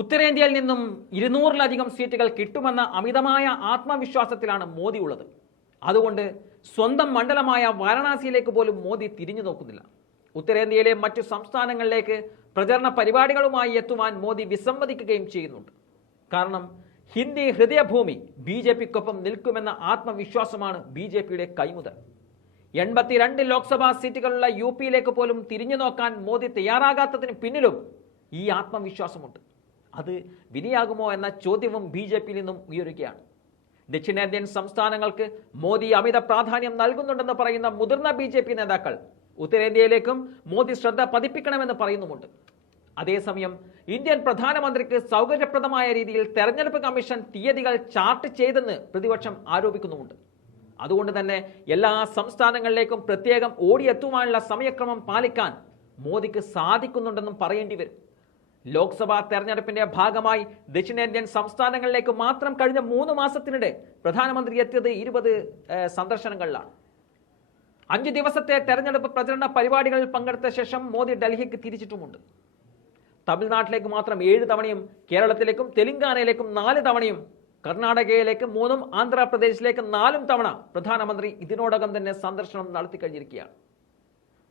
ഉത്തരേന്ത്യയിൽ നിന്നും 200-ലധികം സീറ്റുകൾ കിട്ടുമെന്ന അമിതമായ ആത്മവിശ്വാസത്തിലാണ് മോദി ഉള്ളത്. അതുകൊണ്ട് സ്വന്തം മണ്ഡലമായ വാരണാസിയിലേക്ക് പോലും മോദി തിരിഞ്ഞു നോക്കുന്നില്ല. ഉത്തരേന്ത്യയിലെ മറ്റു സംസ്ഥാനങ്ങളിലേക്ക് പ്രചരണ പരിപാടികളുമായി എത്തുവാൻ മോദി വിസമ്മതിക്കുകയും ചെയ്യുന്നുണ്ട്. കാരണം ഹിന്ദി ഹൃദയഭൂമി BJPക്കൊപ്പം നിൽക്കുമെന്ന ആത്മവിശ്വാസമാണ് BJPയുടെ കൈമുതൽ. 82 ലോക്സഭാ സീറ്റുകളുള്ള UPയിലേക്ക് പോലും തിരിഞ്ഞു നോക്കാൻ മോദി തയ്യാറാകാത്തതിന് പിന്നിലും ഈ ആത്മവിശ്വാസമുണ്ട്. അത് വിനയാകുമോ എന്ന ചോദ്യവും BJPയിൽ നിന്നും ഉയരുകയാണ്. ദക്ഷിണേന്ത്യൻ സംസ്ഥാനങ്ങൾക്ക് മോദി അമിത പ്രാധാന്യം നൽകുന്നുണ്ടെന്ന് പറയുന്ന മുതിർന്ന BJP നേതാക്കൾ ഉത്തരേന്ത്യയിലേക്കും മോദി ശ്രദ്ധ പതിപ്പിക്കണമെന്ന് പറയുന്നുമുണ്ട്. അതേസമയം ഇന്ത്യൻ പ്രധാനമന്ത്രിക്ക് സൗകര്യപ്രദമായ രീതിയിൽ തെരഞ്ഞെടുപ്പ് കമ്മീഷൻ തീയതികൾ ചാർട്ട് ചെയ്തെന്ന് പ്രതിപക്ഷം ആരോപിക്കുന്നുമുണ്ട്. അതുകൊണ്ട് തന്നെ എല്ലാ സംസ്ഥാനങ്ങളിലേക്കും പ്രത്യേകം ഓടിയെത്തുവാനുള്ള സമയക്രമം പാലിക്കാൻ മോദിക്ക് സാധിക്കുന്നുണ്ടെന്നും പറയേണ്ടി വരും. ലോക്സഭാ തെരഞ്ഞെടുപ്പിന്റെ ഭാഗമായി ദക്ഷിണേന്ത്യൻ സംസ്ഥാനങ്ങളിലേക്ക് മാത്രം കഴിഞ്ഞ 3 മാസത്തിനിടെ പ്രധാനമന്ത്രി എത്തിയത് 20 സന്ദർശനങ്ങളിലാണ്. 5 ദിവസത്തെ തെരഞ്ഞെടുപ്പ് പ്രചരണ പരിപാടികളിൽ പങ്കെടുത്ത ശേഷം മോദി ഡൽഹിക്ക് തിരിച്ചിട്ടുമുണ്ട്. തമിഴ്നാട്ടിലേക്ക് മാത്രം 7 തവണയും കേരളത്തിലേക്കും തെലങ്കാനയിലേക്കും 4 തവണയും കർണാടകയിലേക്ക് 3 ആന്ധ്രാപ്രദേശിലേക്ക് 4 തവണ പ്രധാനമന്ത്രി ഇതിനോടകം തന്നെ സന്ദർശനം നടത്തി കഴിഞ്ഞിരിക്കുകയാണ്.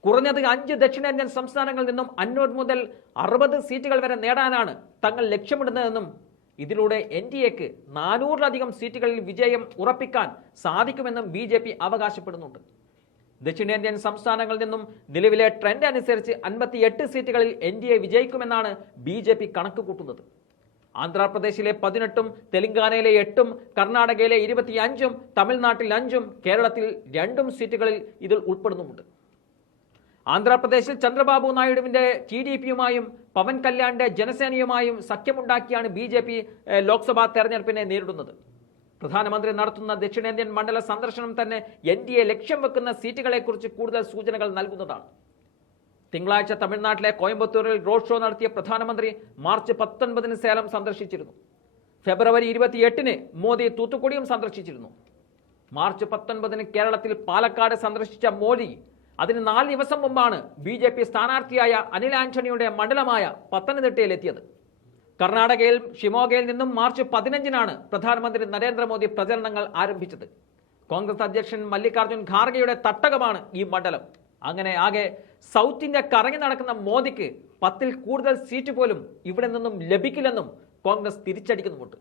കുറഞ്ഞത് 5 ദക്ഷിണേന്ത്യൻ സംസ്ഥാനങ്ങളിൽ നിന്നും 50 മുതൽ 60 സീറ്റുകൾ വരെ നേടാനാണ് തങ്ങൾ ലക്ഷ്യമിടുന്നതെന്നും ഇതിലൂടെ NDAക്ക് 400-ലധികം സീറ്റുകളിൽ വിജയം ഉറപ്പിക്കാൻ സാധിക്കുമെന്നും BJP അവകാശപ്പെടുന്നുണ്ട്. ദക്ഷിണേന്ത്യൻ സംസ്ഥാനങ്ങളിൽ നിന്നും നിലവിലെ ട്രെൻഡ് അനുസരിച്ച് 58 സീറ്റുകളിൽ NDA വിജയിക്കുമെന്നാണ് BJP കണക്ക് കൂട്ടുന്നത്. ആന്ധ്രാപ്രദേശിലെ 18ഉം തെലങ്കാനയിലെ 8ഉം കർണാടകയിലെ 25ഉം തമിഴ്നാട്ടിൽ 5ഉം കേരളത്തിൽ 2 സീറ്റുകളിൽ ഇതിൽ ഉൾപ്പെടുന്നുമുണ്ട്. ആന്ധ്രാപ്രദേശിൽ ചന്ദ്രബാബു നായിഡുവിന്റെ TDPയുമായും പവൻ കല്യാണിന്റെ ജനസേനയുമായും സഖ്യമുണ്ടാക്കിയാണ് BJP ലോക്സഭാ തെരഞ്ഞെടുപ്പിനെ നേരിടുന്നത്. പ്രധാനമന്ത്രി നടത്തുന്ന ദക്ഷിണേന്ത്യൻ മണ്ഡല സന്ദർശനം തന്നെ NDA ലക്ഷ്യം വെക്കുന്ന സീറ്റുകളെക്കുറിച്ച് കൂടുതൽ സൂചനകൾ നൽകുന്നതാണ്. തിങ്കളാഴ്ച തമിഴ്നാട്ടിലെ കോയമ്പത്തൂരിൽ റോഡ് ഷോ നടത്തിയ പ്രധാനമന്ത്രി മാർച്ച് 19-ന് സേലം സന്ദർശിച്ചിരുന്നു. ഫെബ്രുവരി 28-ന് മോദി തൂത്തുക്കുടിയും സന്ദർശിച്ചിരുന്നു. മാർച്ച് 19-ന് കേരളത്തിൽ പാലക്കാട് സന്ദർശിച്ച മോദി അതിന് 4 ദിവസം മുമ്പാണ് BJP സ്ഥാനാർത്ഥിയായ അനിൽ ആന്റണിയുടെ മണ്ഡലമായ പത്തനംതിട്ടയിലെത്തിയത്. കർണാടകയിൽ ഷിമോഗയിൽ നിന്നും മാർച്ച് 15-നാണ് പ്രധാനമന്ത്രി നരേന്ദ്രമോദി പ്രചരണങ്ങൾ ആരംഭിച്ചത്. കോൺഗ്രസ് അധ്യക്ഷൻ മല്ലികാർജുൻ ഖാർഗെയുടെ തട്ടകമാണ് ഈ മണ്ഡലം. അങ്ങനെ ആകെ സൗത്ത് ഇന്ത്യ കറങ്ങി നടക്കുന്ന മോദിക്ക് 10-ൽ കൂടുതൽ സീറ്റ് പോലും ഇവിടെ നിന്നും ലഭിക്കില്ലെന്നും കോൺഗ്രസ് തിരിച്ചടിക്കുന്നുമുണ്ട്.